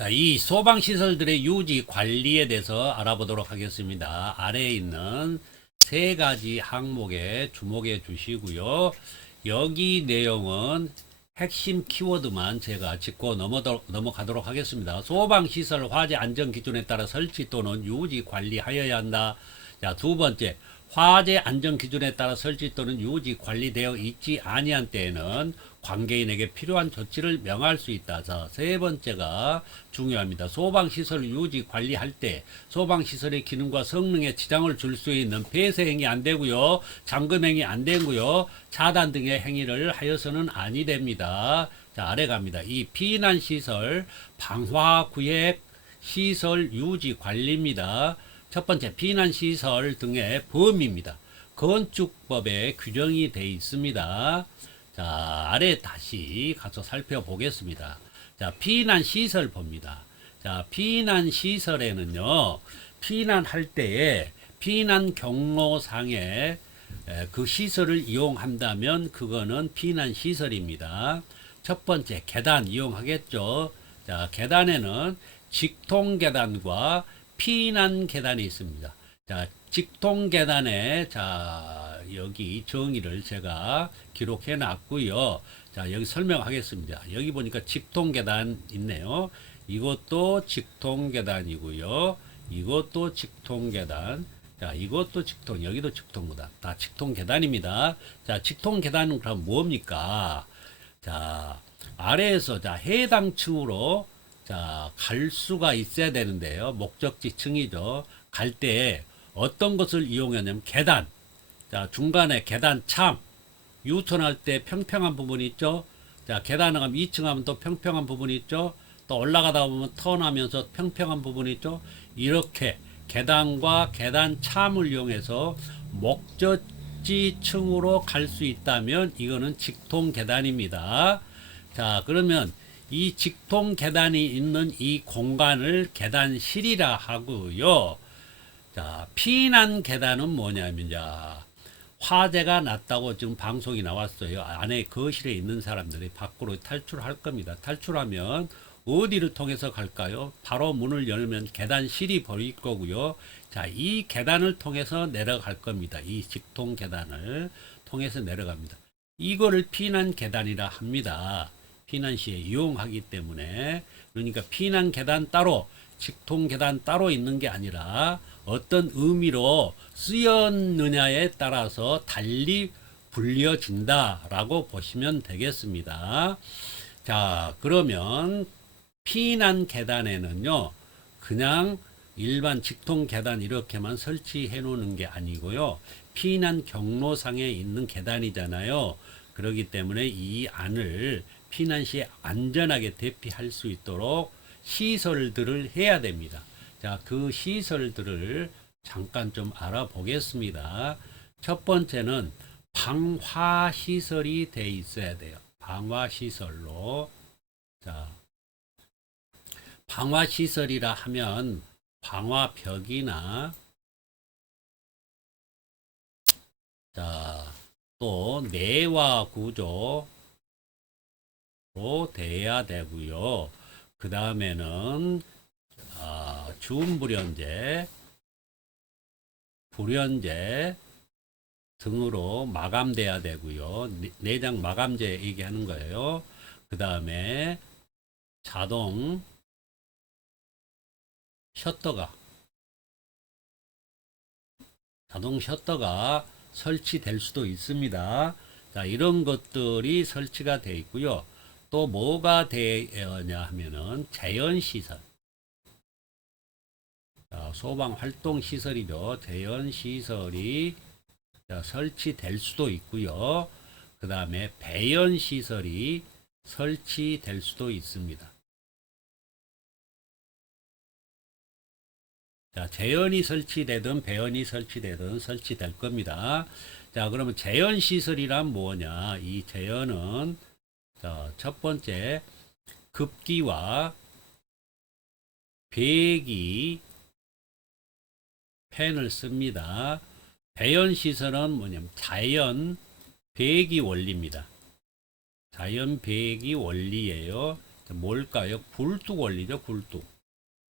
자, 이 소방시설들의 유지 관리에 대해서 알아보도록 하겠습니다. 아래에 있는 세 가지 항목에 주목해 주시고요. 여기 내용은 핵심 키워드만 제가 짚고 넘어가도록 하겠습니다. 소방시설 화재 안전 기준에 따라 설치 또는 유지 관리하여야 한다. 자, 두 번째, 화재 안전 기준에 따라 설치 또는 유지 관리되어 있지 아니한 때에는 관계인에게 필요한 조치를 명할 수 있다. 자, 세 번째가 중요합니다. 소방시설 유지 관리할 때 소방시설의 기능과 성능에 지장을 줄 수 있는 폐쇄 행위 안 되고요. 잠금 행위 안 되고요. 차단 등의 행위를 하여서는 아니 됩니다. 자, 아래 갑니다. 이 피난시설 방화구획 시설 유지 관리입니다. 첫 번째, 피난시설 등의 범위입니다. 건축법에 규정이 되어 있습니다. 자, 아래 다시 가서 살펴보겠습니다. 자, 피난시설 봅니다. 자, 피난시설에는요, 피난할 때에 피난 경로상에 그 시설을 이용한다면 그거는 피난시설입니다. 첫 번째, 계단 이용하겠죠. 자, 계단에는 직통 계단과 피난 계단이 있습니다. 자, 직통 계단에 여기 정의를 제가 기록해 놨고요. 자, 여기 설명하겠습니다. 여기 보니까 직통 계단 있네요. 이것도 직통 계단이고요. 이것도 직통 계단. 자, 이것도 직통, 여기도 직통 계단. 다 직통 계단입니다. 자, 직통 계단은 그럼 뭡니까? 자, 아래에서 해당 층으로 갈 수가 있어야 되는데요. 목적지 층이죠. 갈 때 어떤 것을 이용하냐면 계단. 자, 중간에 계단 참. 유턴할 때 평평한 부분이 있죠. 자, 계단을 가면 2층 하면 또 평평한 부분이 있죠. 또 올라가다 보면 턴하면서 평평한 부분이 있죠. 이렇게 계단과 계단 참을 이용해서 목적지 층으로 갈 수 있다면 이거는 직통 계단입니다. 자, 그러면 이 직통 계단이 있는 이 공간을 계단실이라 하고요. 자, 피난 계단은 뭐냐면, 화재가 났다고 지금 방송이 나왔어요. 안에 거실에 있는 사람들이 밖으로 탈출할 겁니다. 탈출하면 어디를 통해서 갈까요? 바로 문을 열면 계단실이 보일 거고요. 자, 이 계단을 통해서 내려갈 겁니다. 이 직통 계단을 통해서 내려갑니다. 이거를 피난 계단이라 합니다. 피난 시에 이용하기 때문에. 그러니까 피난 계단 따로 직통 계단 따로 있는 게 아니라 어떤 의미로 쓰였느냐에 따라서 달리 불려진다라고 보시면 되겠습니다. 자, 그러면 피난 계단에는요, 그냥 일반 직통 계단 이렇게만 설치해 놓는 게 아니고요, 피난 경로상에 있는 계단이잖아요. 그렇기 때문에 이 안을 피난 시에 안전하게 대피할 수 있도록 시설들을 해야 됩니다. 자, 그 시설들을 잠깐 좀 알아보겠습니다. 첫 번째는 방화시설이 돼 있어야 돼요. 방화시설로. 자, 방화시설이라 하면 방화벽이나, 자, 또 내화 구조로 돼야 되고요. 그 다음에는 주음불연제, 불연제 등으로 마감돼야 되고요. 내장 마감재 얘기하는 거예요. 그 다음에 자동 셔터가 설치될 수도 있습니다. 자, 이런 것들이 설치가 되어 있고요. 또 뭐가 되었냐 하면은 재현시설. 소방활동시설이죠. 재현시설이 설치될 수도 있고요. 그 다음에 배연시설이 설치될 수도 있습니다. 자, 재현이 설치되든 배연이 설치되든 설치될 겁니다. 자, 그러면 재현시설이란 뭐냐? 이 재현은, 첫 번째, 급기와 배기 펜을 씁니다. 배연 시설은 뭐냐면 자연 배기 원리입니다. 자연 배기 원리예요. 뭘까요? 굴뚝 원리죠, 굴뚝.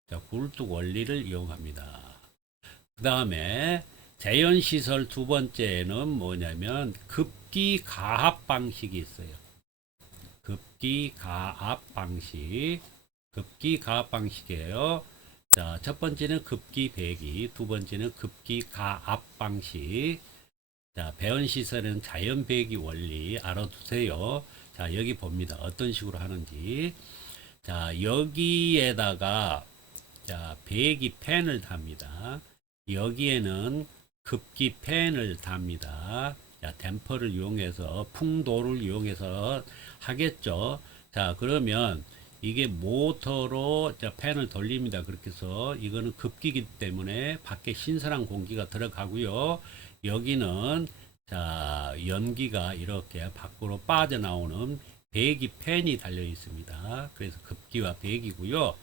자, 굴뚝 원리를 이용합니다. 그 다음에 재현시설 두 번째는 뭐냐면 급기 가압 방식이 있어요. 급기 가압 방식. 급기 가압 방식이에요. 자, 첫 번째는 급기 배기, 두 번째는 급기 가압 방식. 자, 배원시설은 자연 배기 원리 알아두세요. 자, 여기 봅니다. 어떤 식으로 하는지. 자, 여기에다가 자, 배기 팬을 답니다. 여기에는 급기 팬을 답니다. 자, 댐퍼를 이용해서 풍도를 이용해서 하겠죠. 자, 그러면 이게 모터로 자, 팬을 돌립니다. 그렇게 해서 이거는 급기이기 때문에 밖에 신선한 공기가 들어가고요. 여기는 자, 연기가 이렇게 밖으로 빠져나오는 배기 팬이 달려 있습니다. 그래서 급기와 배기고요.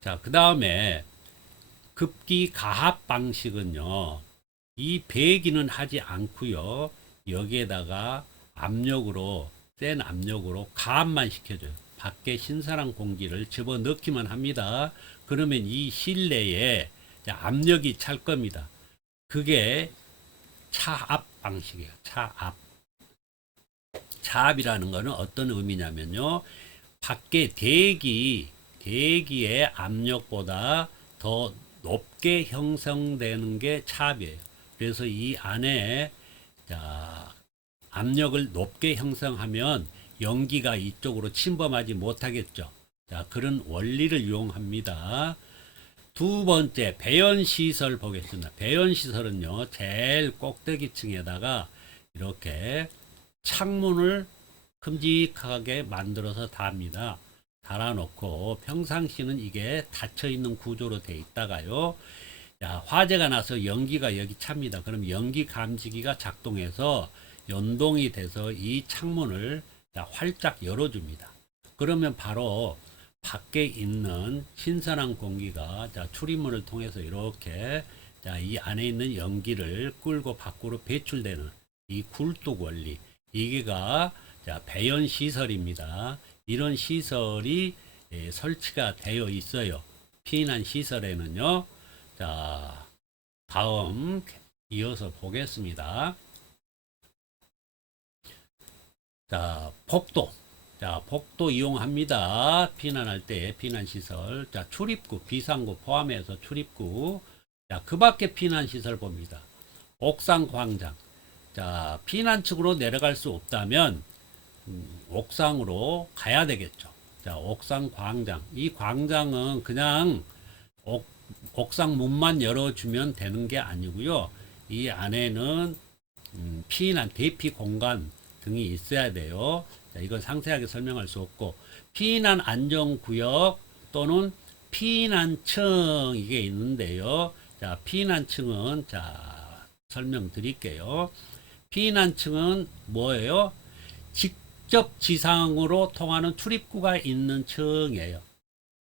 자, 그 다음에 급기 가압 방식은요, 이 배기는 하지 않고요, 여기에다가 압력으로, 센 압력으로 가압만 시켜줘요. 밖에 신선한 공기를 집어넣기만 합니다. 그러면 이 실내에 압력이 찰 겁니다. 그게 차압 방식이에요. 차압. 차압이라는 것은 어떤 의미냐면요, 밖에 대기의 압력보다 더 높게 형성되는 게 차압이에요. 그래서 이 안에 자, 압력을 높게 형성하면 연기가 이쪽으로 침범하지 못하겠죠. 자, 그런 원리를 이용합니다. 두 번째, 배연시설 보겠습니다. 배연시설은요, 제일 꼭대기층에다가 이렇게 창문을 큼직하게 만들어서 답니다. 달아놓고 평상시는 이게 닫혀있는 구조로 돼 있다가요, 자, 화재가 나서 연기가 여기 찹니다. 그럼 연기 감지기가 작동해서 연동이 돼서 이 창문을 자, 활짝 열어줍니다. 그러면 바로 밖에 있는 신선한 공기가 자, 출입문을 통해서 이렇게 자, 이 안에 있는 연기를 끌고 밖으로 배출되는 이 굴뚝 원리, 이게가 자, 배연 시설입니다. 이런 시설이 설치가 되어 있어요. 피난 시설에는요. 자, 다음 이어서 보겠습니다. 자, 복도. 자, 복도 이용합니다. 피난할 때 피난시설. 자, 출입구, 비상구 포함해서 출입구. 자, 그 밖에 피난시설 봅니다. 옥상 광장. 자, 피난층으로 내려갈 수 없다면, 옥상으로 가야 되겠죠. 자, 옥상 광장. 이 광장은 그냥 옥상 문만 열어주면 되는 게 아니고요. 이 안에는 피난, 대피 공간 등이 있어야 돼요. 자, 이건 상세하게 설명할 수 없고, 피난 안전구역 또는 피난층 이게 있는데요. 자, 피난층은 자, 설명드릴게요. 피난층은 뭐예요? 직접 지상으로 통하는 출입구가 있는 층이에요.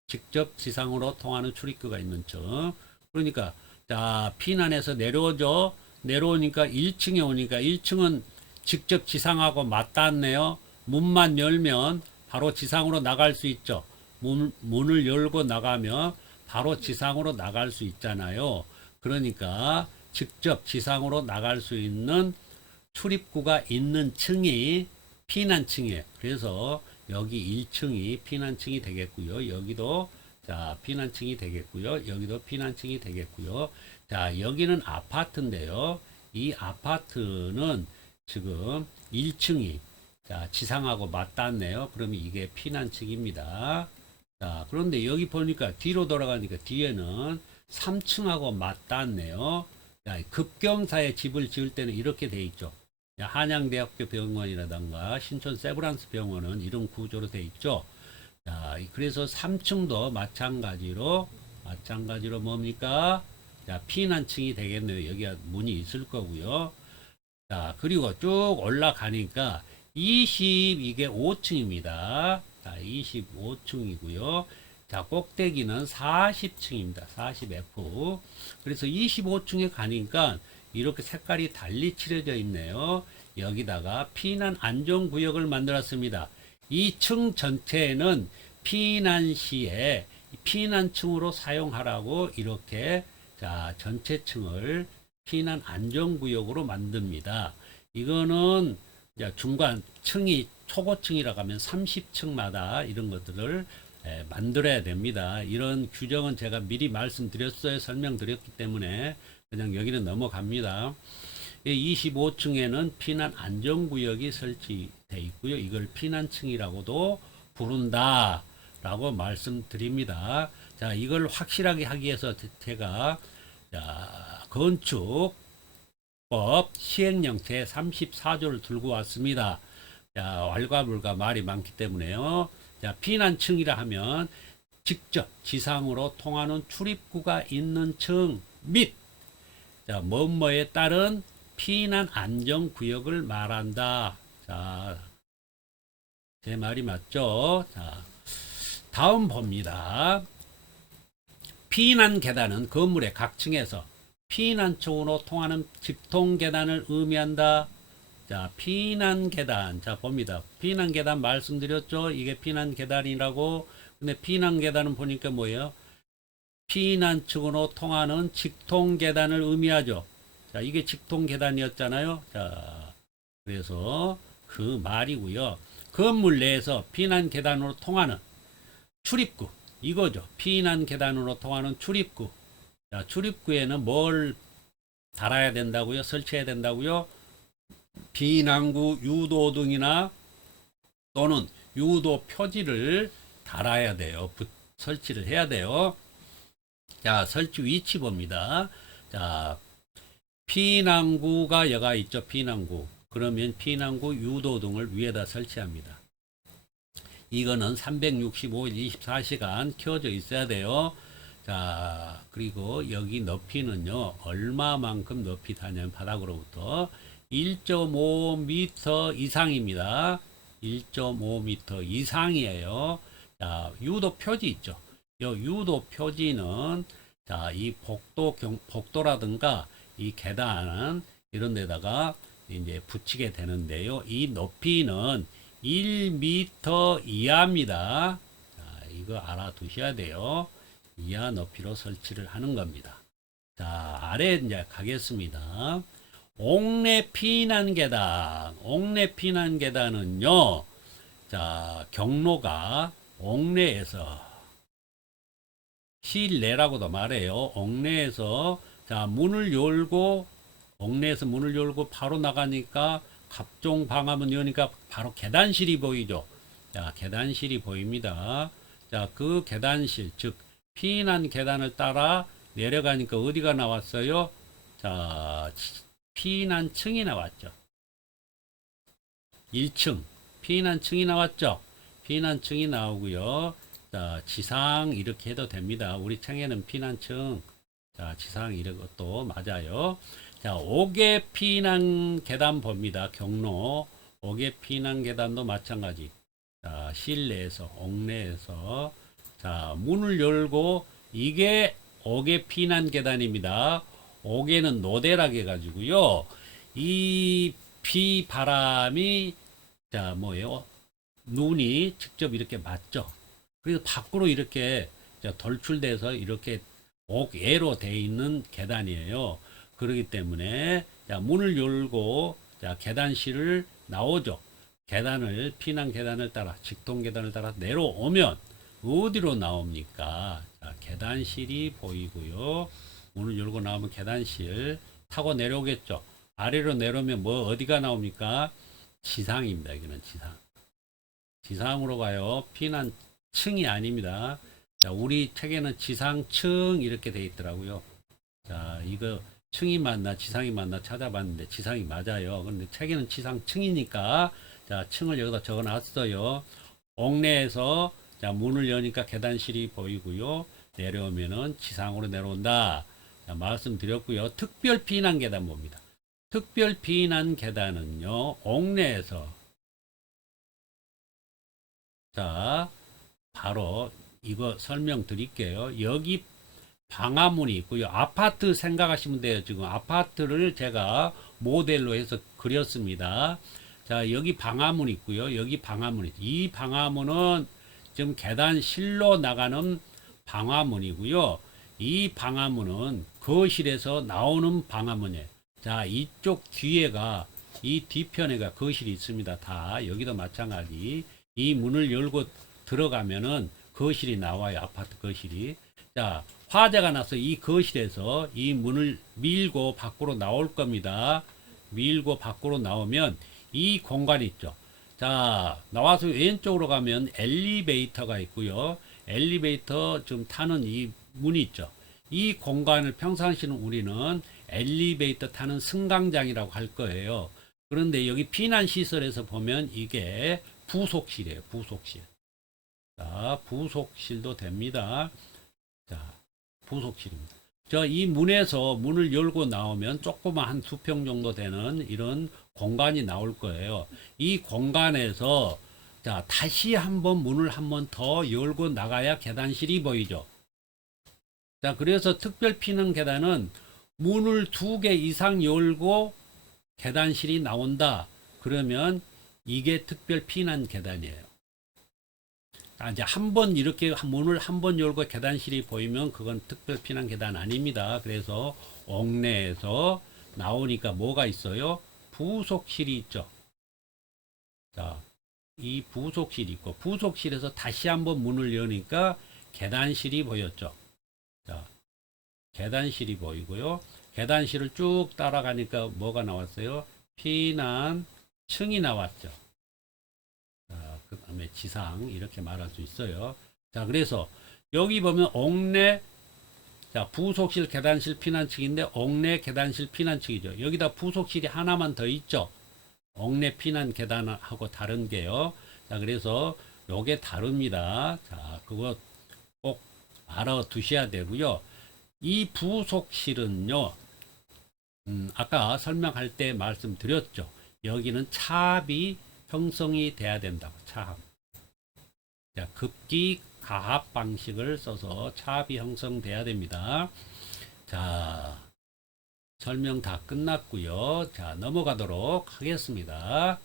직접 지상으로 통하는 출입구가 있는 층. 그러니까 자, 피난해서 내려오죠. 내려오니까 1층에 오니까 1층은 직접 지상하고 맞닿네요. 문만 열면 바로 지상으로 나갈 수 있죠. 문을 열고 나가면 바로 지상으로 나갈 수 있잖아요. 그러니까 직접 지상으로 나갈 수 있는 출입구가 있는 층이 피난층이에요. 그래서 여기 1층이 피난층이 되겠고요. 여기도 자, 피난층이 되겠고요. 여기도 피난층이 되겠고요. 자, 여기는 아파트인데요. 이 아파트는 지금 1층이 자, 지상하고 맞닿네요. 그러면 이게 피난층입니다. 자, 그런데 여기 보니까 뒤로 돌아가니까 뒤에는 3층하고 맞닿네요. 자, 급경사에 집을 지을 때는 이렇게 돼 있죠. 한양대학교 병원이라든가 신촌 세브란스 병원은 이런 구조로 돼 있죠. 자, 그래서 3층도 마찬가지로 뭡니까? 자, 피난층이 되겠네요. 여기가 문이 있을 거고요. 자, 그리고 쭉 올라가니까 이게 5층입니다. 자, 25층이고요. 자, 꼭대기는 40층입니다. 40F. 그래서 25층에 가니까 이렇게 색깔이 달리 칠해져 있네요. 여기다가 피난 안전구역을 만들었습니다. 이 층 전체에는 피난 시에 피난층으로 사용하라고 이렇게 자 전체 층을 피난 안전구역으로 만듭니다. 이거는 이제 중간 층이 초고층이라고 하면 30층마다 이런 것들을 만들어야 됩니다. 이런 규정은 제가 미리 말씀드렸어요. 설명드렸기 때문에 그냥 여기는 넘어갑니다. 25층에는 피난 안전구역이 설치되어 있고요. 이걸 피난층이라고도 부른다 라고 말씀드립니다. 자, 이걸 확실하게 하기 위해서 제가 자, 건축법 시행령 제34조를 들고 왔습니다. 자, 왈가불가 말이 많기 때문에요. 자, 피난층이라 하면 직접 지상으로 통하는 출입구가 있는 층 및 자, 뭐뭐에 따른 피난 안전구역을 말한다. 자, 제 말이 맞죠? 자, 다음 봅니다. 피난 계단은 건물의 각 층에서 피난층으로 통하는 직통 계단을 의미한다. 자, 피난 계단. 자, 봅니다. 피난 계단 말씀드렸죠? 이게 피난 계단이라고. 근데 피난 계단은 보니까 뭐예요? 피난층으로 통하는 직통 계단을 의미하죠. 자, 이게 직통 계단이었잖아요. 자, 그래서 그 말이고요. 건물 내에서 피난 계단으로 통하는 출입구. 이거죠. 피난 계단으로 통하는 출입구. 자, 출입구에는 뭘 달아야 된다고요? 설치해야 된다고요? 비난구 유도등이나 또는 유도 표지를 달아야 돼요. 설치를 해야 돼요. 자, 설치 위치 봅니다. 자, 피난구가 여가 있죠. 피난구. 그러면 피난구 유도등을 위에다 설치합니다. 이거는 365일 24시간 켜져 있어야 돼요. 자, 그리고 여기 높이는요, 얼마만큼 높이 다냐면 바닥으로부터 1.5m 이상입니다. 1.5m 이상이에요. 자, 유도 표지 있죠. 이 유도 표지는 자, 이 복도라든가 이 계단 이런 데다가 이제 붙이게 되는데요. 이 높이는 1m 이하입니다. 자, 이거 알아두셔야 돼요. 이하 높이로 설치를 하는 겁니다. 자, 아래 이제 가겠습니다. 옥내 피난 계단. 옥내 피난 계단은요, 자, 경로가 옥내에서, 실내라고도 말해요. 옥내에서, 자, 문을 열고, 옥내에서 문을 열고 바로 나가니까 갑종 방화문 여니까 바로 계단실이 보이죠. 자, 계단실이 보입니다. 자, 그 계단실, 즉, 피난 계단을 따라 내려가니까 어디가 나왔어요? 자, 피난층이 나왔죠. 1층 피난층이 나왔죠. 피난층이 나오고요. 자, 지상 이렇게 해도 됩니다. 우리 층에는 피난층. 자, 지상 이것도 맞아요. 자, 5개 피난 계단 봅니다. 경로 5개 피난 계단도 마찬가지. 자, 실내에서 옥내에서 자, 문을 열고 이게 5개 피난 계단입니다. 5개는 노대락 해가지고요. 이 비바람이 자, 뭐예요? 눈이 직접 이렇게 맞죠. 그래서 밖으로 이렇게 돌출돼서 이렇게 옥외로 돼 있는 계단이에요. 그렇기 때문에 자, 문을 열고 자, 계단실을 나오죠. 계단을 피난 계단을 따라 직통 계단을 따라 내려오면 어디로 나옵니까? 자, 계단실이 보이고요. 문을 열고 나오면 계단실 타고 내려오겠죠. 아래로 내려오면 뭐 어디가 나옵니까? 지상입니다. 여기는 지상. 지상으로 가요. 피난층이 아닙니다. 자, 우리 책에는 지상층 이렇게 돼 있더라고요. 자, 이거 층이 맞나 지상이 맞나 찾아봤는데 지상이 맞아요. 근데 책에는 지상층이니까 자, 층을 여기다 적어 놨어요. 옥내에서 자, 문을 여니까 계단실이 보이고요. 내려오면은 지상으로 내려온다. 자, 말씀드렸고요. 특별 피난 계단 봅니다. 특별 피난 계단은요, 옥내에서 자, 바로 이거 설명드릴게요. 여기 방화문이 있고요. 아파트 생각하시면 돼요. 지금 아파트를 제가 모델로 해서 그렸습니다. 자, 여기 방화문 있고요. 여기 방화문이 이 방화문은 지금 계단실로 나가는 방화문이고요. 이 방화문은 거실에서 나오는 방화문이에요. 자, 이쪽 뒤에가 이 뒤편에가 거실이 있습니다. 다 여기도 마찬가지. 이 문을 열고 들어가면은 거실이 나와요. 아파트 거실이. 자, 화재가 나서 이 거실에서 이 문을 밀고 밖으로 나올 겁니다. 밀고 밖으로 나오면 이 공간 있죠. 자, 나와서 왼쪽으로 가면 엘리베이터가 있고요. 엘리베이터 좀 타는 이 문이 있죠. 이 공간을 평상시는 우리는 엘리베이터 타는 승강장이라고 할 거예요. 그런데 여기 피난시설에서 보면 이게 부속실이에요. 부속실. 자, 부속실도 됩니다. 자, 부속실입니다. 이 문에서 문을 열고 나오면 조그만 한 2평 정도 되는 이런 공간이 나올 거예요. 이 공간에서 자, 다시 한번 문을 한번 더 열고 나가야 계단실이 보이죠. 자, 그래서 특별 피난 계단은 문을 2개 이상 열고 계단실이 나온다. 그러면 이게 특별 피난 계단이에요. 이제 한번 이렇게 문을 한번 열고 계단실이 보이면 그건 특별 피난 계단 아닙니다. 그래서 옥내에서 나오니까 뭐가 있어요? 부속실이 있죠. 자, 이 부속실이 있고 부속실에서 다시 한번 문을 여니까 계단실이 보였죠. 자, 계단실이 보이고요. 계단실을 쭉 따라가니까 뭐가 나왔어요? 피난층이 나왔죠. 자, 그 다음에 지상 이렇게 말할 수 있어요. 자, 그래서 여기 보면 옥내, 자, 부속실 계단실 피난층인데 옥내 계단실 피난층이죠. 여기다 부속실이 하나만 더 있죠. 옥내 피난 계단하고 다른 게요. 자, 그래서 요게 다릅니다. 자, 그거 꼭 알아두셔야 되고요. 이 부속실은요, 아까 설명할 때 말씀드렸죠. 여기는 차압이 형성이 돼야 된다고. 차압. 자, 급기 가압 방식을 써서 차압이 형성돼야 됩니다. 자, 설명 다 끝났고요. 자, 넘어가도록 하겠습니다.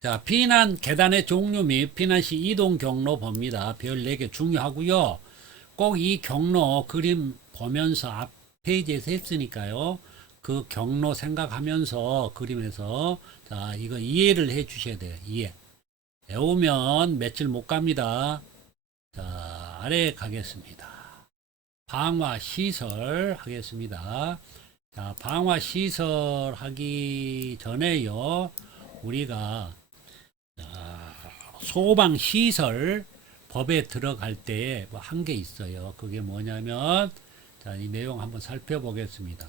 자, 피난 계단의 종류 및 피난 시 이동 경로 봅니다. 별 4개 중요하고요. 꼭 이 경로 그림 보면서 앞 페이지에서 했으니까요. 그 경로 생각하면서 그림에서 자, 이거 이해를 해 주셔야 돼요. 이해. 외우면 며칠 못 갑니다. 자, 아래 가겠습니다. 방화 시설 하겠습니다. 자, 방화 시설 하기 전에요. 우리가 소방 시설 법에 들어갈 때 뭐 한 게 있어요. 그게 뭐냐면 자, 이 내용 한번 살펴보겠습니다.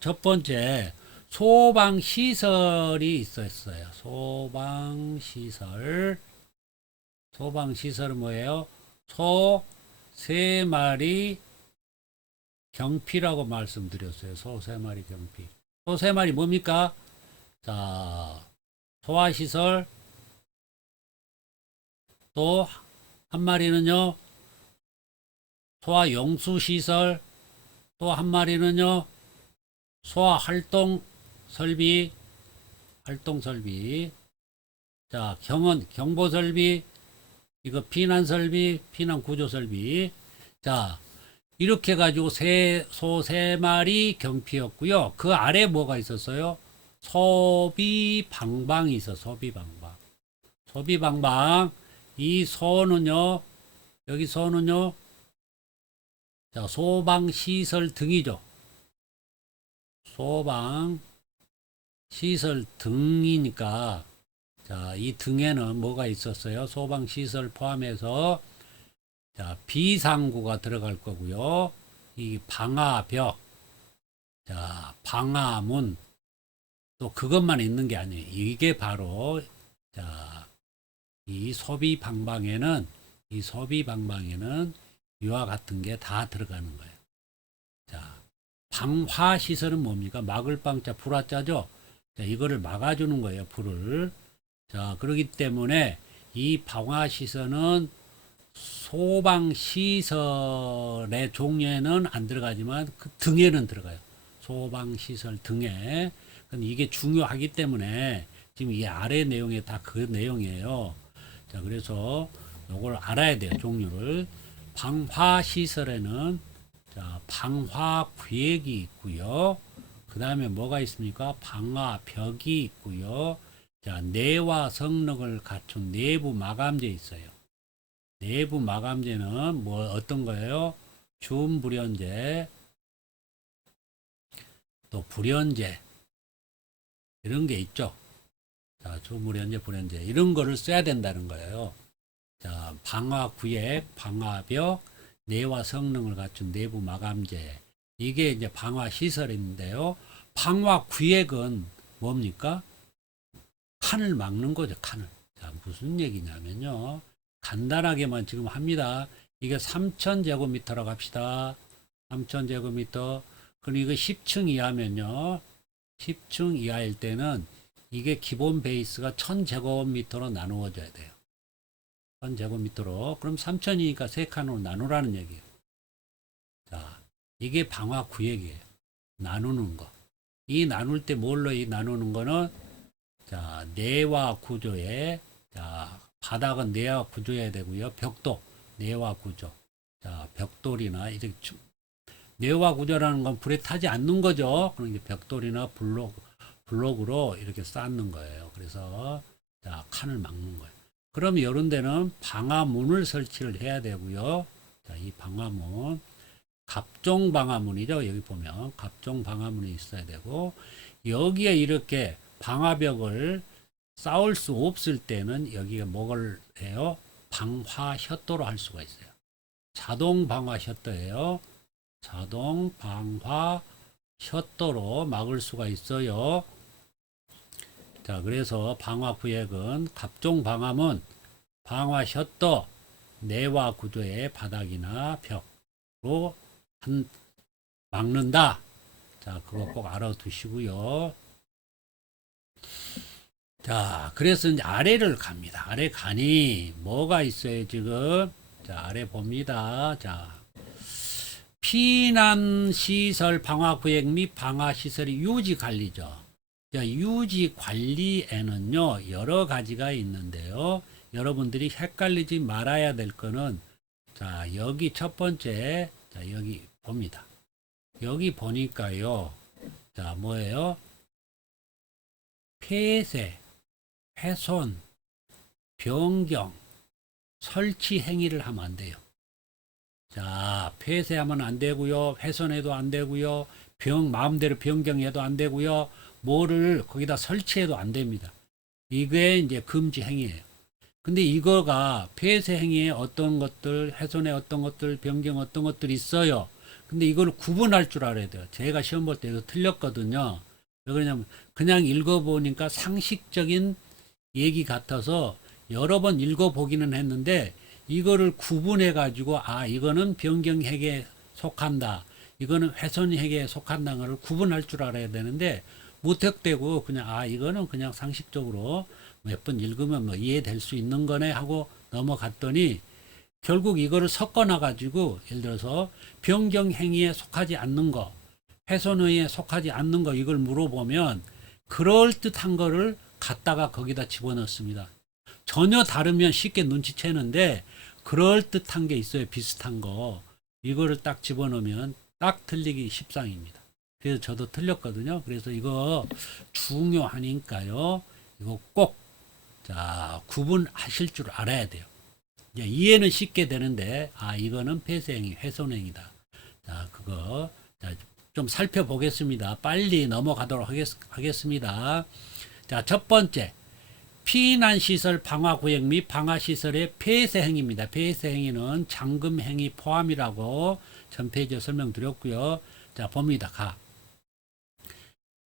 첫 번째 소방 시설이 있었어요. 소방 시설. 소방 시설은 뭐예요? 소 3마리 경피라고 말씀드렸어요. 소 3마리 경피. 소 3마리 뭡니까? 자, 소화시설, 또 한 마리는요, 소화용수시설, 또 한 마리는요, 소화활동설비, 활동설비, 자, 경보설비, 이거 피난설비, 피난구조설비. 자, 이렇게 가지고 소 3마리 경피였고요. 그 아래 뭐가 있었어요? 소비방방이 있어. 소비방방. 소비방방. 이 소는요, 여기 소는요, 자, 소방시설 등이죠. 소방시설 등이니까, 자, 이 등에는 뭐가 있었어요? 소방시설 포함해서, 자, 비상구가 들어갈 거고요. 이 방화벽, 자, 방화문, 또 그것만 있는 게 아니에요. 이게 바로, 자, 이 소비방방에는 이와 같은 게 다 들어가는 거예요. 자, 방화시설은 뭡니까? 막을 방자, 불화자죠? 자, 이거를 막아주는 거예요, 불을. 자, 그렇기 때문에 이 방화시설은 소방시설의 종류에는 안 들어가지만 그 등에는 들어가요. 소방시설 등에. 근데 이게 중요하기 때문에 지금 이 아래 내용에 다 그 내용이에요. 자, 그래서 요걸 알아야 돼요. 종류를. 방화 시설에는 자, 방화 구획이 있고요. 그 다음에 뭐가 있습니까? 방화 벽이 있고요. 자, 내와 성능을 갖춘 내부 마감재 있어요. 내부 마감재는 뭐 어떤 거예요? 준불연재, 또 불연재 이런 게 있죠. 자, 준불연재, 불연재 이런 거를 써야 된다는 거예요. 자, 방화 구획, 방화벽, 내와 성능을 갖춘 내부 마감재 이게 이제 방화 시설인데요. 방화 구획은 뭡니까? 칸을 막는 거죠. 칸을. 자, 무슨 얘기냐면요. 간단하게만 지금 합니다. 이게 3000제곱미터라고 합시다. 3000제곱미터. 그럼 이거 10층 이하면요. 10층 이하일 때는 이게 기본 베이스가 1000제곱미터로 나누어져야 돼요. 1000제곱미터로. 그럼 3000이니까 3칸으로 나누라는 얘기예요. 자, 이게 방화 구획이에요. 나누는 거. 이 나눌 때 뭘로 이 나누는 거는 자, 내와 구조에 자, 바닥은 내와 구조해야 되고요. 벽도 내와 구조. 자, 벽돌이나 이렇게 내와 구조라는 건 불에 타지 않는 거죠. 그러니까 벽돌이나 블록으로 이렇게 쌓는 거예요. 그래서 자, 칸을 막는 거예요. 그럼 이런 데는 방화문을 설치를 해야 되고요. 자, 이 방화문 갑종 방화문이죠. 여기 보면 갑종 방화문이 있어야 되고 여기에 이렇게 방화벽을 쌓을 수 없을 때는 여기가 뭐를 해요? 방화 셔터로 할 수가 있어요. 자동 방화 셔터예요. 자동 방화 셔터로 막을 수가 있어요. 자, 그래서 방화 구획은 갑종 방화문, 방화 셔터, 내와 구조의 바닥이나 벽으로 막는다. 자, 그거 꼭 알아두시고요. 자, 그래서 이제 아래를 갑니다. 아래 가니 뭐가 있어요, 지금? 자, 아래 봅니다. 자, 피난시설 방화구획 및 방화시설의 유지관리죠. 자, 유지관리에는요, 여러 가지가 있는데요. 여러분들이 헷갈리지 말아야 될 거는, 자, 여기 첫 번째, 자, 여기 봅니다. 여기 보니까요, 자, 뭐예요? 폐쇄, 훼손, 변경, 설치 행위를 하면 안 돼요. 자, 폐쇄하면 안 되고요. 훼손해도 안 되고요. 마음대로 변경해도 안 되고요. 뭐를 거기다 설치해도 안 됩니다. 이게 이제 금지 행위예요. 근데 이거가 폐쇄 행위에 어떤 것들, 훼손에 어떤 것들, 변경 어떤 것들이 있어요. 근데 이걸 구분할 줄 알아야 돼요. 제가 시험 볼 때 이거 틀렸거든요. 왜 그러냐면 그냥 읽어보니까 상식적인 얘기 같아서 여러 번 읽어보기는 했는데 이거를 구분해 가지고 아 이거는 변경행위에 속한다 이거는 훼손행위에 속한다는 걸 구분할 줄 알아야 되는데 무턱대고 그냥 아 이거는 그냥 상식적으로 몇 번 읽으면 뭐 이해될 수 있는 거네 하고 넘어갔더니 결국 이거를 섞어놔 가지고 예를 들어서 변경행위에 속하지 않는 거 훼손행위에 속하지 않는 거 이걸 물어보면 그럴듯한 거를 갖다가 거기다 집어넣습니다. 전혀 다르면 쉽게 눈치채는데 그럴듯한 게 있어요. 비슷한 거. 이거를 딱 집어넣으면 딱 틀리기 십상입니다. 그래서 저도 틀렸거든요. 그래서 이거 중요하니까요. 이거 꼭 자, 구분하실 줄 알아야 돼요. 이제 이해는 쉽게 되는데 아 이거는 폐쇄행위, 훼손행위다. 자, 그거 자, 좀 살펴보겠습니다. 빨리 넘어가도록 하겠습니다. 자, 첫 번째. 피난시설 방화구획 및 방화시설의 폐쇄행위입니다. 폐쇄행위는 잠금행위 포함이라고 전 페이지에 설명드렸고요. 자, 봅니다. 가.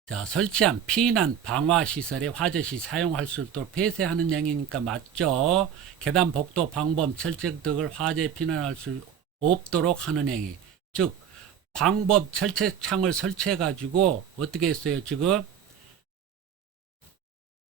자, 설치한 피난 방화시설의 화재시 사용할 수 있도록 폐쇄하는 행위니까 맞죠? 계단, 복도, 방범, 철책 등을 화재에 피난할 수 없도록 하는 행위. 즉, 방범, 철책창을 설치해가지고 어떻게 했어요? 지금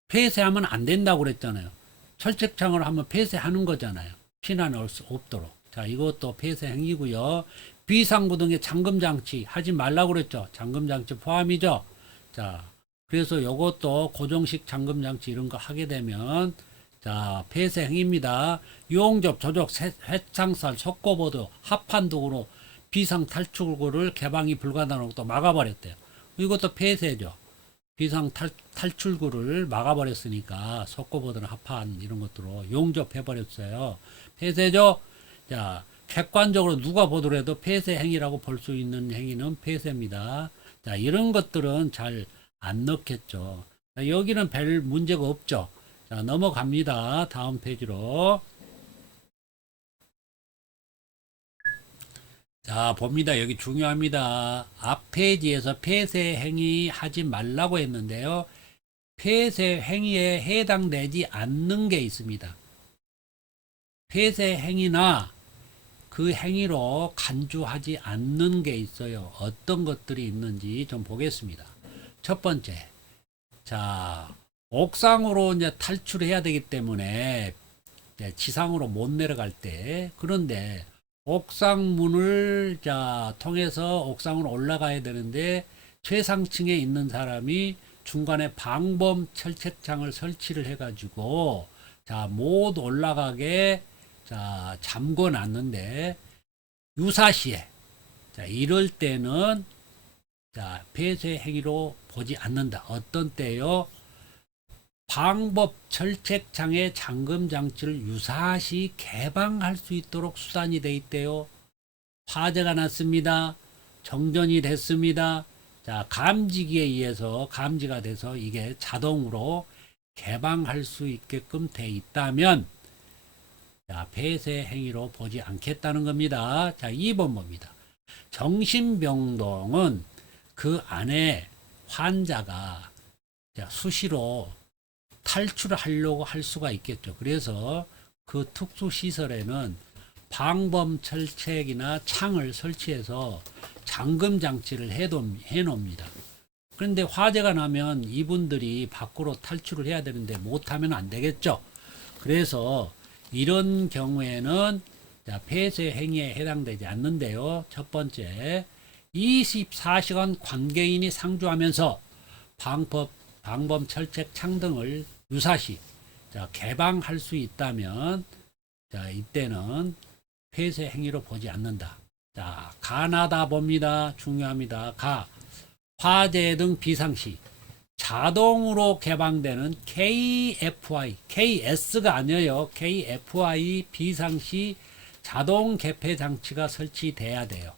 폐쇄하면 안 된다고 그랬잖아요. 철책창을 하면 폐쇄하는 거잖아요. 피난할 수 없도록. 자, 이것도 폐쇄 행위고요. 비상구동의 잠금장치 하지 말라고 그랬죠. 잠금장치 포함이죠. 자, 그래서 이것도 고정식 잠금장치 이런 거 하게 되면 자, 폐쇄 행위입니다. 유홍접, 조족, 회창살, 속고보도, 합판 등으로 비상 탈출구를 개방이 불가능하고 또 막아버렸대요. 이것도 폐쇄죠. 비상 탈출구를 막아버렸으니까 속고보도나 합판 이런 것들로 용접해버렸어요. 폐쇄죠. 자, 객관적으로 누가 보더라도 폐쇄 행위라고 볼 수 있는 행위는 폐쇄입니다. 자, 이런 것들은 잘 안 넣겠죠. 자, 여기는 별 문제가 없죠. 자, 넘어갑니다. 다음 페이지로. 자, 봅니다. 여기 중요합니다. 앞 페이지에서 폐쇄 행위 하지 말라고 했는데요. 폐쇄 행위에 해당되지 않는 게 있습니다. 폐쇄 행위나 그 행위로 간주하지 않는 게 있어요. 어떤 것들이 있는지 좀 보겠습니다. 첫 번째. 자, 옥상으로 이제 탈출해야 되기 때문에 지상으로 못 내려갈 때, 그런데 옥상 문을 통해서 옥상으로 올라가야 되는데 최상층에 있는 사람이 중간에 방범 철책창을 설치를 해가지고 못 올라가게 잠궈 놨는데 유사시에 이럴 때는 폐쇄 행위로 보지 않는다. 어떤 때요? 방법 철책창의 잠금 장치를 유사시 개방할 수 있도록 수단이 돼 있대요. 화재가 났습니다. 정전이 됐습니다. 감지기에 의해서 감지가 돼서 이게 자동으로 개방할 수 있게끔 돼 있다면 폐쇄 행위로 보지 않겠다는 겁니다. 2번 봅니다. 정신병동은 그 안에 환자가 수시로 탈출을 하려고 할 수가 있겠죠. 그래서 그 특수시설에는 방범 철책이나 창을 설치해서 잠금 장치를 해 놓습니다. 그런데 화재가 나면 이분들이 밖으로 탈출을 해야 되는데 못하면 안 되겠죠. 그래서 이런 경우에는 폐쇄 행위에 해당되지 않는데요. 첫 번째, 24시간 관계인이 상주하면서 방범 철책 창 등을 유사시 개방할 수 있다면 이때는 폐쇄 행위로 보지 않는다. 가나다 봅니다. 중요합니다. 화재 등 비상시 자동으로 개방되는 KFI, KS가 아니에요. KFI 비상시 자동 개폐 장치가 설치돼야 돼요.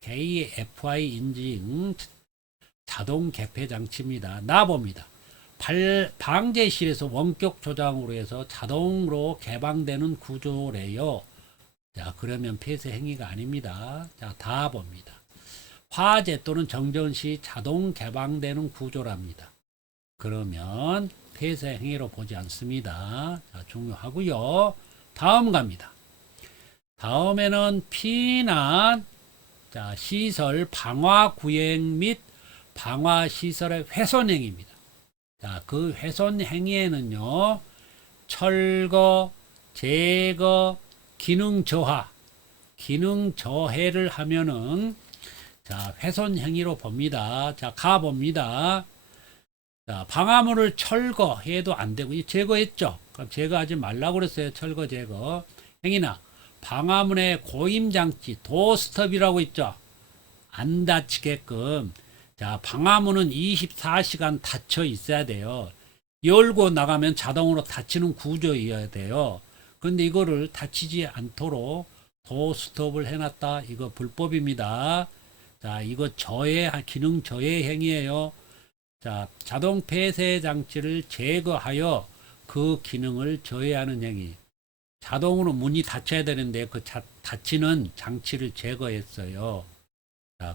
KFI 인증 자동 개폐 장치입니다. 봅니다. 방제실에서 원격 조작으로 해서 자동으로 개방되는 구조래요. 그러면 폐쇄 행위가 아닙니다. 다 봅니다. 화재 또는 정전 시 자동 개방되는 구조랍니다. 그러면 폐쇄 행위로 보지 않습니다. 중요하고요. 다음 갑니다. 다음에는 피난 시설 방화 구행 및 방화 시설의 훼손 행위입니다. 그 훼손 행위에는요, 철거, 제거, 기능 저하, 기능 저해를 하면은 훼손 행위로 봅니다. 가봅니다. 방화물을 철거해도 안 되고, 제거했죠. 그럼 제거하지 말라고 그랬어요. 철거, 제거. 행위나 방화물의 고임장치, 도어스톱이라고 있죠. 안 다치게끔. 방화문은 24시간 닫혀 있어야 돼요. 열고 나가면 자동으로 닫히는 구조여야 돼요. 그런데 이거를 닫히지 않도록 도어스톱을 해놨다. 이거 불법입니다. 이거 기능 저해 행위예요. 자동 폐쇄 장치를 제거하여 그 기능을 저해하는 행위. 자동으로 문이 닫혀야 되는데 그 닫히는 장치를 제거했어요.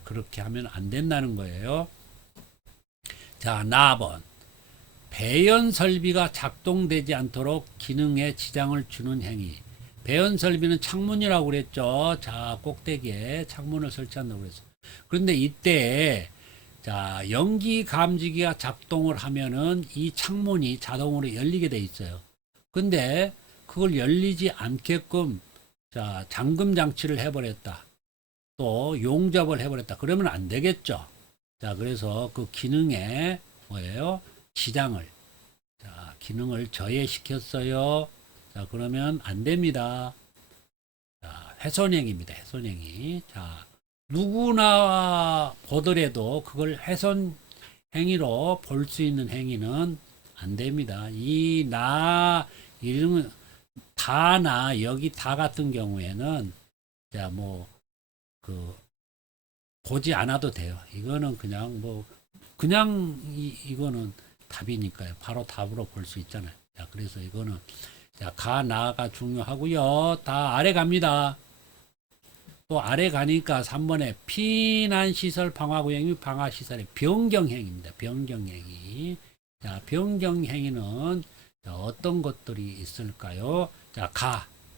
그렇게 하면 안 된다는 거예요. 나번 배연 설비가 작동되지 않도록 기능에 지장을 주는 행위. 배연 설비는 창문이라고 그랬죠. 꼭대기에 창문을 설치한다고 그랬어요. 그런데 이때 연기 감지기가 작동을 하면은 이 창문이 자동으로 열리게 돼 있어요. 근데 그걸 열리지 않게끔 잠금 장치를 해버렸다. 또 용접을 해버렸다. 그러면 안 되겠죠. 그래서 그 기능에 뭐예요? 지장을 기능을 저해시켰어요. 자, 그러면 안 됩니다. 자, 훼손행위입니다. 훼손행위. 자, 누구나 보더라도 그걸 훼손행위로 볼 수 있는 행위는 안 됩니다. 이런 다나 여기 다 같은 경우에는 자, 보지 않아도 돼요. 이거는 그냥 이거는 답이니까요. 바로 답으로 볼 수 있잖아요. 자, 그래서 이거는 자, 나가 중요하고요. 다 아래 갑니다. 또 아래 가니까 3번에 피난시설 방화구역 및 방화시설의 변경행위입니다. 변경행위. 자, 변경행위는 어떤 것들이 있을까요? 자,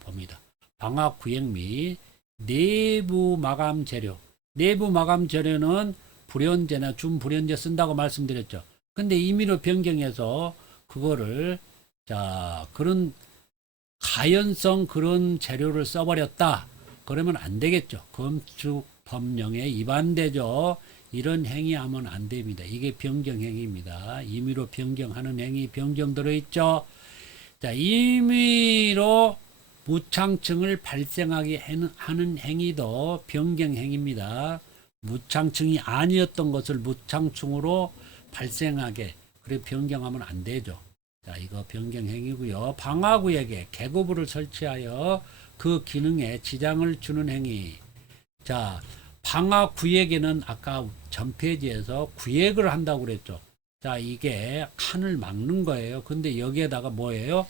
봅니다. 방화구역 및 내부 마감 재료. 내부 마감 재료는 불연제나 준불연제 쓴다고 말씀드렸죠. 근데 임의로 변경해서 그거를 그런 가연성 그런 재료를 써버렸다. 그러면 안 되겠죠. 건축 법령에 위반되죠. 이런 행위하면 안 됩니다. 이게 변경행위입니다. 임의로 변경하는 행위, 변경 들어있죠. 자, 임의로 무창층을 발생하게 하는 행위도 변경행위입니다. 무창층이 아니었던 것을 무창층으로 발생하게 그래 변경하면 안 되죠. 자, 이거 변경행위고요. 방화구역에 개구부를 설치하여 그 기능에 지장을 주는 행위. 자, 방화구역에는 아까 전 페이지에서 구역을 한다고 그랬죠. 자, 이게 칸을 막는 거예요. 근데 여기에다가 뭐예요?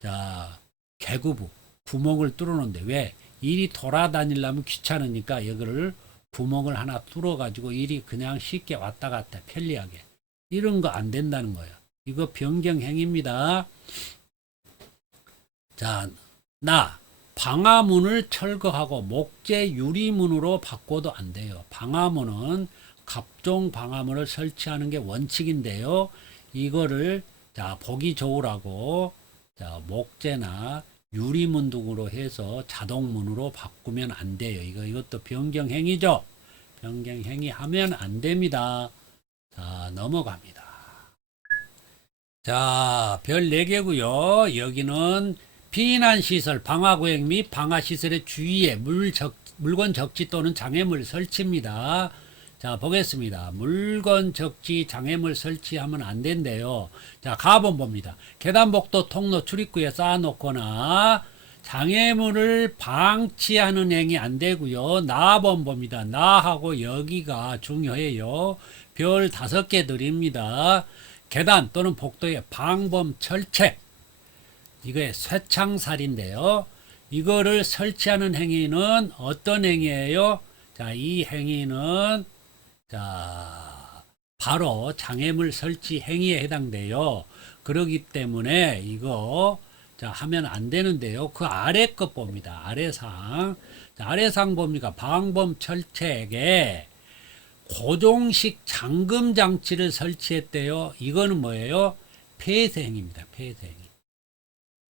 자, 개구부 구멍을 뚫어놓는데 왜? 일이 돌아다니려면 귀찮으니까 여기를 구멍을 하나 뚫어가지고 일이 그냥 쉽게 왔다 갔다 편리하게. 이런 거 안 된다는 거예요. 이거 변경행위입니다. 자, 방화문을 철거하고 목재 유리문으로 바꿔도 안 돼요. 방화문은 갑종 방화문을 설치하는 게 원칙인데요. 이거를 보기 좋으라고 목재나 유리문 등으로 해서 자동문으로 바꾸면 안 돼요. 이것도 변경행위죠. 변경행위 하면 안 됩니다. 자, 넘어갑니다. 자, 별 4개고요. 여기는 피난시설, 방화구역 및 방화시설의 주위에 물건 적지 또는 장애물 설치입니다. 자, 보겠습니다. 물건 적지 장애물 설치하면 안 된대요. 자, 가본 봅니다. 계단복도 통로 출입구에 쌓아놓거나 장애물을 방치하는 행위 안 되고요. 나번 봅니다. 나하고 여기가 중요해요. 별 5개 드립니다. 계단 또는 복도에 방범 철책. 이거의 쇠창살인데요. 이거를 설치하는 행위는 어떤 행위예요? 자, 이 행위는 바로 장애물 설치 행위에 해당돼요. 그렇기 때문에 이거 하면 안 되는데요. 그 아래 것 봅니다. 아래상. 아래상 봅니까? 방범 철책에 고정식 잠금 장치를 설치했대요. 이거는 뭐예요? 폐쇄행위입니다. 폐쇄행위.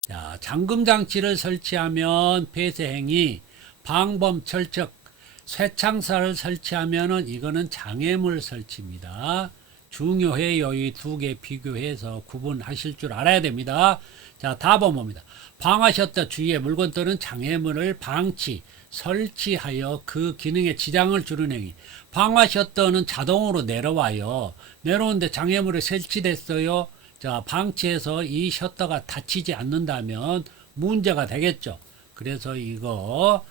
자, 잠금 장치를 설치하면 폐쇄행위, 방범 철책, 쇠창살을 설치하면은 이거는 장애물 설치입니다. 중요해요. 이 2개 비교해서 구분하실 줄 알아야 됩니다. 자, 답은 뭡니다. 방화셔터 주위에 물건 또는 장애물을 설치하여 그 기능에 지장을 주는 행위. 방화셔터는 자동으로 내려와요. 내려오는데 장애물이 설치됐어요. 자, 방치해서 이 셔터가 닫히지 않는다면 문제가 되겠죠. 그래서 이거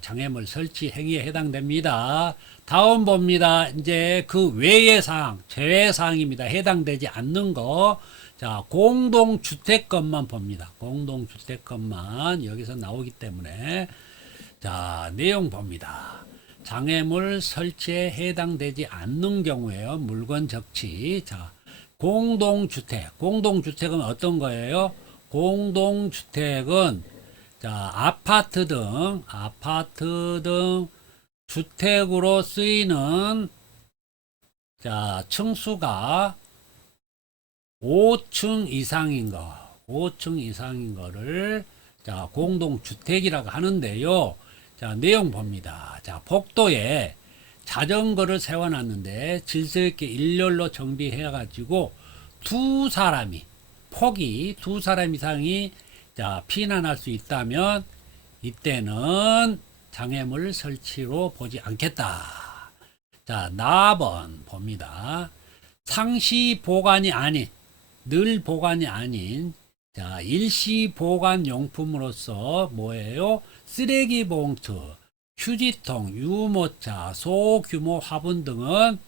장애물 설치 행위에 해당됩니다. 다음 봅니다. 이제 그 외의 사항, 제외사항입니다. 해당되지 않는 거. 자, 공동주택것만 봅니다. 공동주택것만 여기서 나오기 때문에. 자, 내용 봅니다. 장애물 설치에 해당되지 않는 경우에요. 물건 적치. 자, 공동주택은 어떤 거예요? 공동주택은 아파트 등 주택으로 쓰이는 층수가 5층 이상인 거를 공동주택이라고 하는데요. 자, 내용 봅니다. 자, 복도에 자전거를 세워놨는데 질서 있게 일렬로 정비해 가지고 두 사람이 폭이 두 사람 이상이 자, 피난할 수 있다면 이때는 장애물 설치로 보지 않겠다. 자, 나번 봅니다. 상시 보관이 아닌, 늘 보관이 아닌, 자, 일시 보관 용품으로서 뭐예요? 쓰레기 봉투, 휴지통, 유모차, 소규모 화분 등은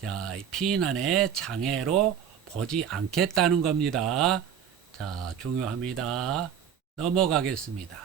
자, 피난의 장애로 보지 않겠다는 겁니다. 자, 중요합니다. 넘어가겠습니다.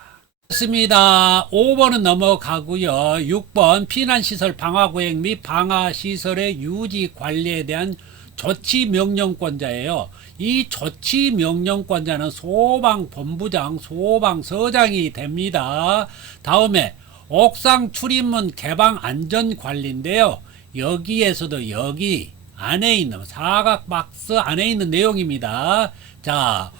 좋습니다. 5번은 넘어가고요. 6번 피난시설 방화구획 및 방화시설의 유지 관리에 대한 조치명령권자예요. 이 조치명령권자는 소방본부장, 소방서장이 됩니다. 다음에 옥상 출입문 개방 안전관리인데요. 여기에서도 여기 안에 있는 사각 박스 안에 있는 내용입니다. 자,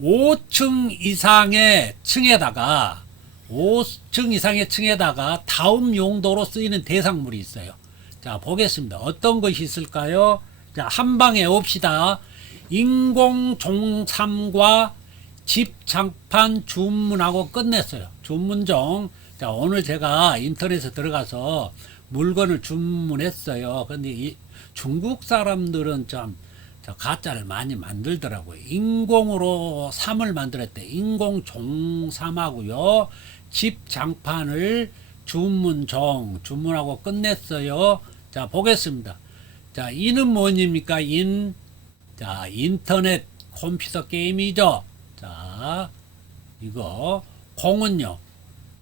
5층 이상의 층에다가 5층 이상의 층에다가 다음 용도로 쓰이는 대상물이 있어요. 자, 보겠습니다. 어떤 것이 있을까요? 자, 한 방에 옵시다. 인공 종삼과 집장판 주문하고 끝냈어요. 주문종. 자, 오늘 제가 인터넷에 들어가서 물건을 주문했어요. 근데 이 중국 사람들은 좀 가짜를 많이 만들더라고요. 인공으로 삼을 만들었대. 인공 종삼하고요. 집장판을 주문하고 끝냈어요. 자, 보겠습니다. 자, 이는 뭐입니까? 자, 인터넷 컴퓨터 게임이죠. 자, 이거 공은요.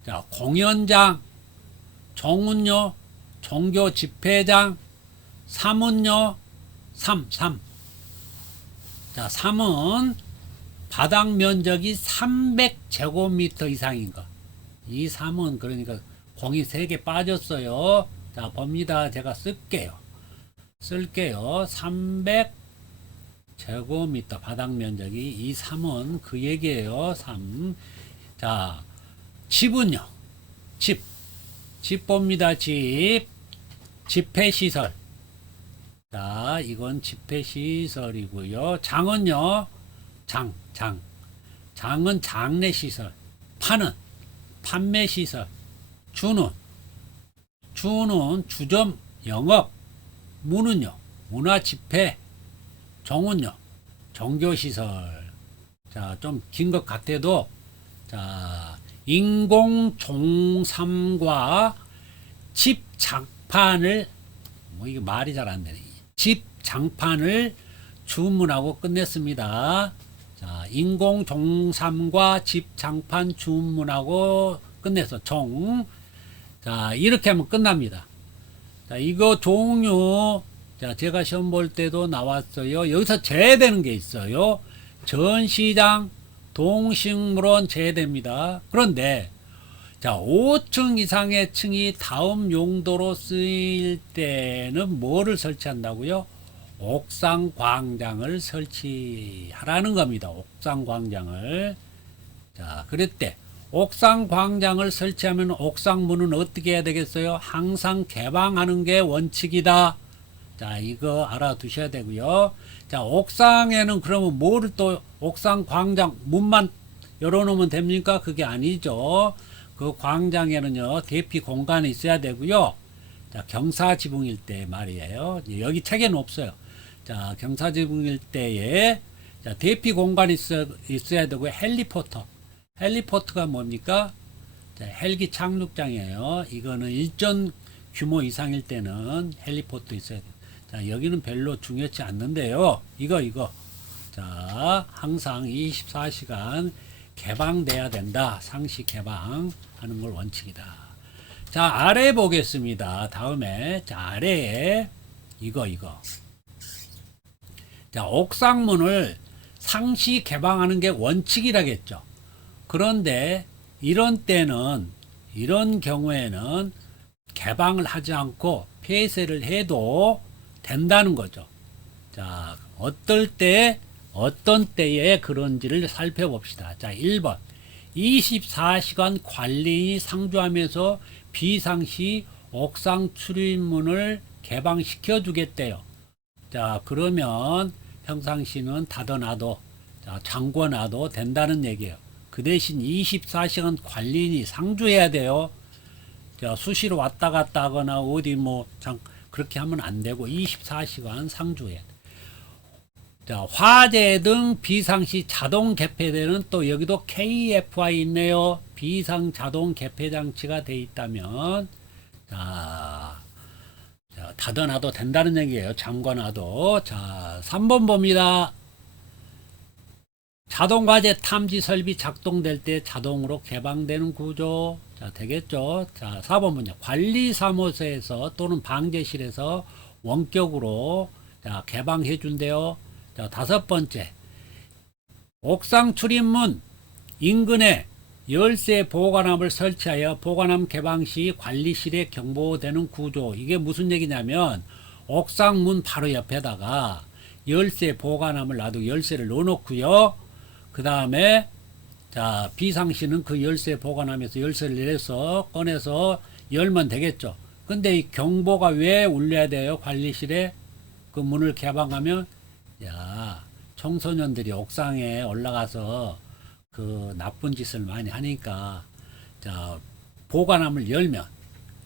자, 공연장, 정은요. 종교 집회장, 삼은요. 삼. 자, 삼은 바닥 면적이 300제곱미터 이상인 거. 이 삼은 그러니까 공이 3개 빠졌어요. 자, 봅니다. 제가 쓸게요. 300제곱미터 바닥 면적이 이 3은 그 얘기예요. 3. 자, 집은요. 집 봅니다. 집회시설. 자, 이건 집회시설이고요. 장은요. 장은 장례시설. 판은 판매시설. 주는 주점 영업. 문은요. 문화집회. 종은요. 종교시설. 자, 좀 긴 것 같아도 자, 인공종삼과 집장판을 이게 말이 잘 안 되네. 집장판을 주문하고 끝냈습니다. 자, 인공종삼과 집장판 주문하고 끝내서 자, 이렇게 하면 끝납니다. 자, 이거 종류, 자, 제가 시험 볼 때도 나왔어요. 여기서 제외되는 게 있어요. 전시장, 동식물원 제외됩니다. 그런데, 자, 5층 이상의 층이 다음 용도로 쓰일 때는 뭐를 설치한다고요? 옥상 광장을 설치하라는 겁니다. 옥상 광장을. 자, 그랬대. 옥상 광장을 설치하면 옥상 문은 어떻게 해야 되겠어요? 항상 개방하는 게 원칙이다. 자, 이거 알아두셔야 되고요. 자, 옥상에는 그러면 뭐를 또 옥상 광장 문만 열어놓으면 됩니까? 그게 아니죠. 그 광장에는요, 대피 공간이 있어야 되고요. 자, 경사지붕일 때 말이에요. 여기 책에는 없어요. 자, 경사지붕일 때에 자, 대피 공간이 있어야 되고, 헬리포트가 뭡니까? 자, 헬기 착륙장이에요. 이거는 일전 규모 이상일 때는 헬리포트 있어야 돼요. 자, 여기는 별로 중요치 않는데요. 이거. 자, 항상 24시간 개방돼야 된다. 상시 개방하는 걸 원칙이다. 자, 아래 보겠습니다. 다음에, 자, 아래에, 이거. 자, 옥상문을 상시 개방하는 게 원칙이라겠죠. 그런데, 이런 경우에는 개방을 하지 않고 폐쇄를 해도 된다는 거죠. 자, 어떤 때에 그런지를 살펴봅시다. 자, 1번. 24시간 관리인이 상주하면서 비상시 옥상 출입문을 개방시켜 주겠대요. 자, 그러면 평상시는 닫아놔도 자, 잠궈놔도 된다는 얘기예요. 그 대신 24시간 관리인이 상주해야 돼요. 자, 수시로 왔다 갔다 하거나 어디 그렇게 하면 안 되고 24시간 상주해야 돼. 자, 화재 등 비상시 자동 개폐되는 또 여기도 KFI 있네요. 비상 자동 개폐 장치가 돼 있다면 자, 닫아놔도 된다는 얘기예요. 잠궈놔도. 자, 3번 봅니다. 자동과제 탐지 설비 작동될 때 자동으로 개방되는 구조. 자, 되겠죠. 자, 4번 문제. 관리사무소에서 또는 방제실에서 원격으로 자, 개방해 준대요. 자, 5번째. 옥상 출입문 인근에 열쇠 보관함을 설치하여 보관함 개방 시 관리실에 경보되는 구조. 이게 무슨 얘기냐면 옥상 문 바로 옆에다가 열쇠 보관함을 놔두고 열쇠를 넣어놓고요. 그 다음에 자, 비상시는 그 열쇠 보관함에서 열쇠를 내려서 꺼내서 열면 되겠죠. 근데 이 경보가 왜 울려야 돼요? 관리실에 그 문을 개방하면 야, 청소년들이 옥상에 올라가서 그 나쁜 짓을 많이 하니까 자, 보관함을 열면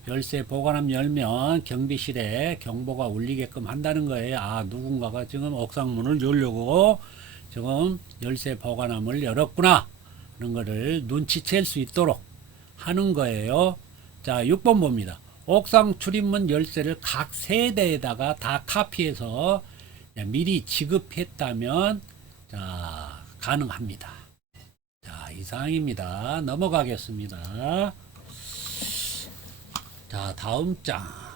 열쇠 보관함 열면 경비실에 경보가 울리게끔 한다는 거예요. 아, 누군가가 지금 옥상 문을 열려고 지금 열쇠 보관함을 열었구나 하는 거를 눈치챌 수 있도록 하는 거예요. 자, 6번 봅니다. 옥상 출입문 열쇠를 각 세대에다가 다 카피해서 미리 지급했다면 자, 가능합니다. 자, 이상입니다. 넘어가겠습니다. 자, 다음 장.